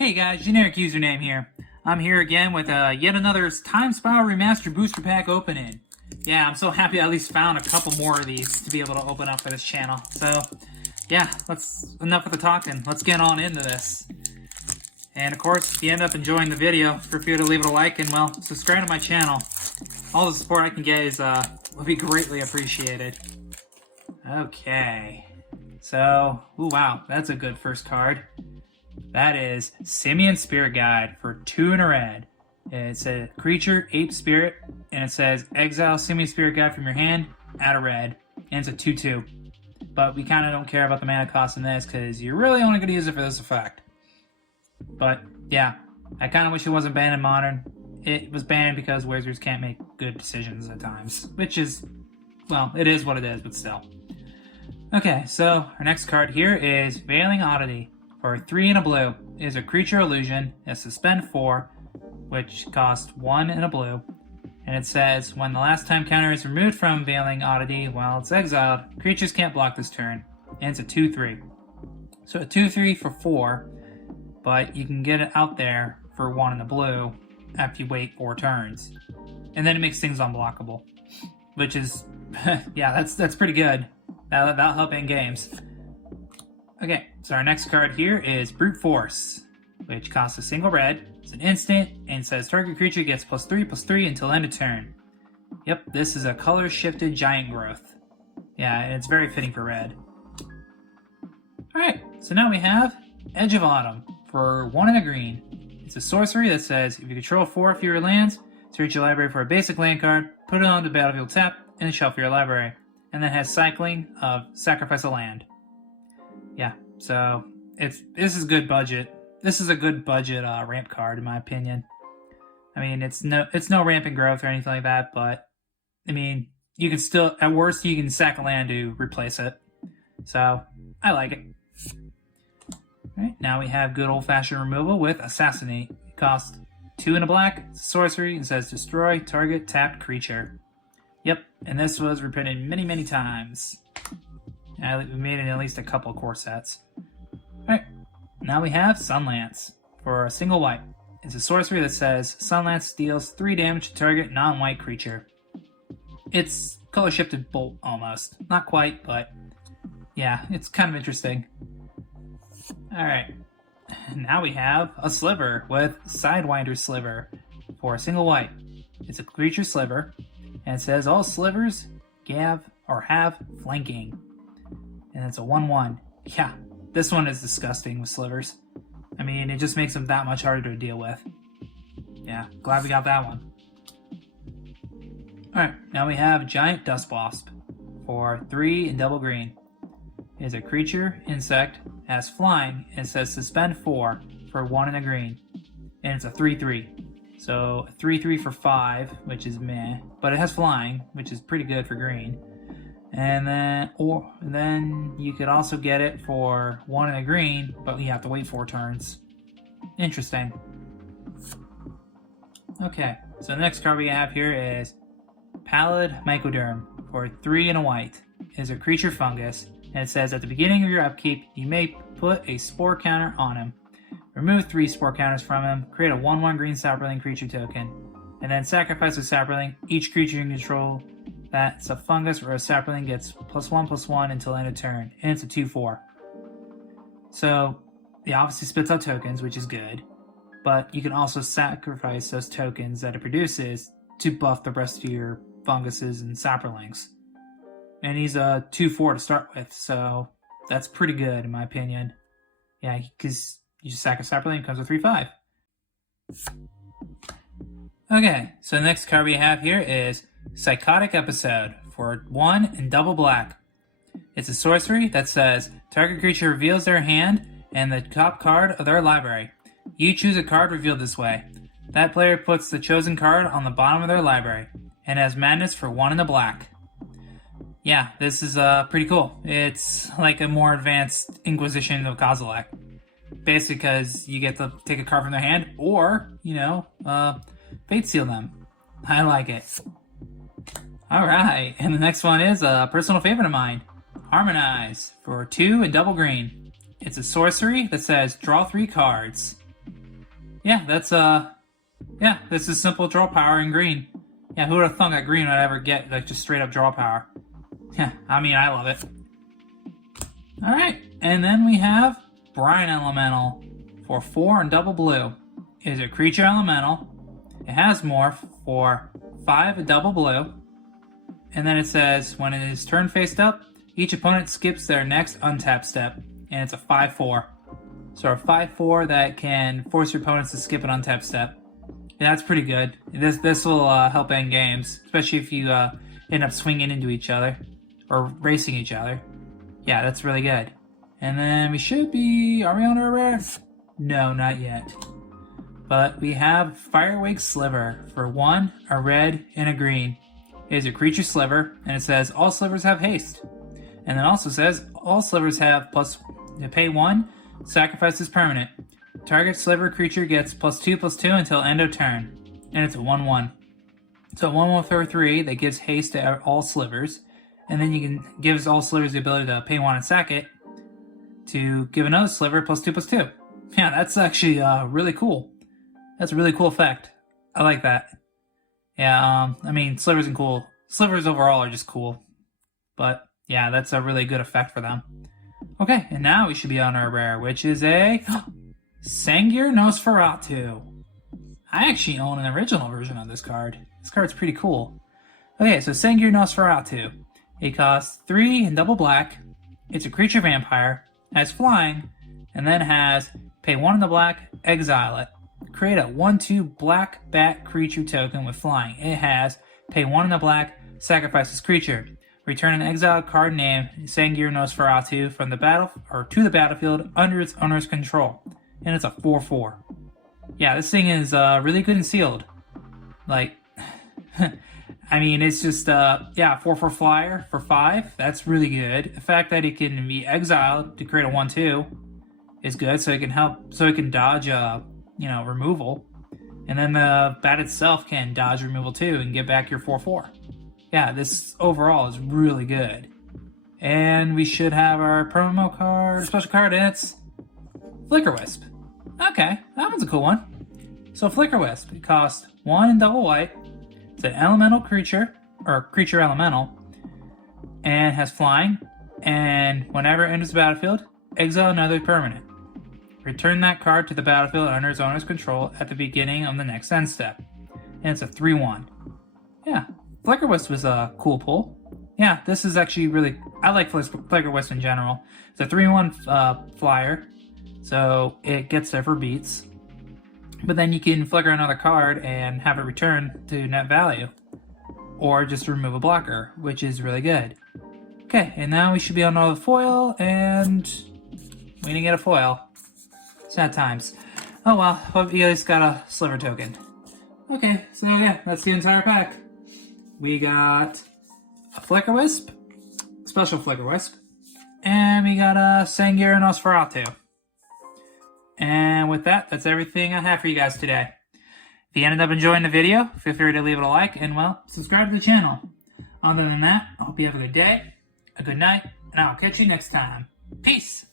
Hey guys, generic username here. I'm here again with yet another Time Spiral Remastered booster pack opening. Yeah, I'm so happy I at least found a couple more of these to be able to open up for this channel. So, yeah, enough of the talking. Let's get on into this. And of course, if you end up enjoying the video, feel free to leave it a like and, well, subscribe to my channel. All the support I can get is will be greatly appreciated. Okay. So, ooh, wow, that's a good first card. That is Simian Spirit Guide for 2 and a red. It's a creature, ape spirit, and it says exile Simian Spirit Guide from your hand, add a red, and it's a 2/2. But we kind of don't care about the mana cost in this because you're really only going to use it for this effect. But yeah, I kind of wish it wasn't banned in Modern. It was banned because wizards can't make good decisions at times, which is, well, it is what it is, but still. Okay, so our next card here is Veiling Oddity. For 3 and a blue, it is a creature illusion, a suspend 4, which costs 1 and a blue. And it says, when the last time counter is removed from Veiling Oddity while it's exiled, creatures can't block this turn. And it's a 2/3. So a 2/3 for 4, but you can get it out there for 1 in the blue after you wait 4 turns. And then it makes things unblockable. Which is, yeah, that's pretty good. That'll help in games. Okay, so our next card here is Brute Force, which costs a single red. It's an instant, and says target creature gets +3/+3 until end of turn. Yep, this is a color-shifted giant growth. Yeah, and it's very fitting for red. Alright, so now we have Edge of Autumn for 1 and a green. It's a sorcery that says, if you control 4 of your lands, search your library for a basic land card, put it on the battlefield tap, and shuffle your library. And then has cycling of sacrifice a land. Yeah, so this is good budget. This is a good budget ramp card in my opinion. I mean, it's no rampant growth or anything like that, but I mean, you can still, at worst, you can sack a land to replace it. So I like it. All right, now we have good old-fashioned removal with Assassinate. It costs 2 and a black. It's a sorcery and says destroy target tapped creature. Yep, and this was reprinted many times. We made it in at least a couple core sets. Alright, now we have Sunlance for a single white. It's a sorcery that says Sunlance deals 3 damage to target non-white creature. It's color-shifted Bolt almost. Not quite, but yeah, it's kind of interesting. Alright, now we have a Sliver with Sidewinder Sliver for a single white. It's a creature sliver, and it says all slivers have flanking. And it's a 1/1. Yeah, this one is disgusting with slivers. I mean, it just makes them that much harder to deal with. Yeah, glad we got that one. Alright, now we have Giant Dust Wasp for 3 and double green. It is a creature, insect, has flying, and says suspend 4 for 1 and a green. And it's a 3/3. So a 3/3 for 5, which is meh, but it has flying, which is pretty good for green. And then you could also get it for 1 and a green, but you have to wait 4 turns. Interesting. Okay, so the next card we have here is Pallid Mycoderm for 3 and a white. It is a creature fungus, and it says at the beginning of your upkeep, you may put a spore counter on him. Remove 3 spore counters from him, create a 1/1 green sapperling creature token, and then sacrifice a sapperling. Each creature you control that's a fungus or a sapperling gets +1/+1 until end of turn, and it's a 2/4. So, it obviously spits out tokens, which is good, but you can also sacrifice those tokens that it produces to buff the rest of your funguses and sapperlings. And he's a 2/4 to start with, so that's pretty good in my opinion. Yeah, because you just sack a sapperling, it comes with 3/5. Okay, so the next card we have here is Psychotic Episode for 1 and double black. It's a sorcery that says target creature reveals their hand and the top card of their library. You choose a card revealed this way. That player puts the chosen card on the bottom of their library and has madness for 1 and a black. Yeah, this is pretty cool. It's like a more advanced Inquisition of Kozilek. Basically because you get to take a card from their hand or, Fate Seal them. I like it. Alright, and the next one is a personal favorite of mine. Harmonize for 2 and double green. It's a sorcery that says draw 3 cards. Yeah, that's yeah, this is simple draw power in green. Yeah, who would have thunk that green would ever get like just straight up draw power? Yeah, I mean, I love it. All right, and then we have Brine Elemental for 4 and double blue. It is a creature elemental. It has morph for 5 and double blue. And then it says, when it is turn faced up, each opponent skips their next untap step. And it's a 5/4. So a 5/4 that can force your opponents to skip an untap step. Yeah, that's pretty good. This will help end games, especially if you end up swinging into each other or racing each other. Yeah, that's really good. And then we should be... Are we on our rare? No, not yet. But we have Firewake Sliver for 1, a red, and a green. It is a creature sliver, and it says all slivers have haste. And it also says all slivers have plus... Pay 1, sacrifice is permanent. Target sliver creature gets +2/+2 until end of turn. And it's a 1/1. So 1/1 for 3 that gives haste to all slivers. And then you can gives all slivers the ability to pay 1 and sack it to give another sliver +2/+2. Yeah, that's actually really cool. That's a really cool effect. I like that. Yeah, I mean, slivers and cool. Slivers overall are just cool. But yeah, that's a really good effect for them. Okay, and now we should be on our rare, which is a Sengir Nosferatu. I actually own an original version of this card. This card's pretty cool. Okay, so Sengir Nosferatu. It costs 3 and double black. It's a creature vampire, has flying, and then has pay 1 in the black, exile it. Create a 1/2 black bat creature token with flying. It has pay 1 in the black, sacrifice this creature. Return an exiled card named Sengir Nosferatu from the battle or to the battlefield under its owner's control. And it's a 4/4. Yeah, this thing is really good and sealed. Like, I mean, it's just yeah, 4/4 flyer for 5. That's really good. The fact that it can be exiled to create a 1/2 is good, so it can help. So it can dodge you know, removal, and then the bat itself can dodge removal too and get back your 4/4. Yeah, this overall is really good. And we should have our promo card, special card, and it's Flicker Wisp. Okay, that one's a cool one. So Flicker Wisp, it costs 1 and double white. It's an elemental creature, or creature elemental, and has flying. And whenever it enters the battlefield, exile another permanent. Return that card to the battlefield under its owner's control at the beginning of the next end step. And it's a 3/1. Yeah, Flicker Wisp was a cool pull. Yeah, this is actually really... I like Flicker Wisp in general. It's a 3/1 flyer, so it gets there for beats. But then you can flicker another card and have it return to net value. Or just remove a blocker, which is really good. Okay, and now we should be on all the foil, and we didn't get a foil. Sad times. Oh well, hope you guys got a sliver token. Okay, so yeah, that's the entire pack. We got a Flicker Wisp, special Flicker Wisp, and we got a Sengir Nosferatu. And with that, that's everything I have for you guys today. If you ended up enjoying the video, feel free to leave it a like and, well, subscribe to the channel. Other than that, I hope you have a good day, a good night, and I'll catch you next time. Peace!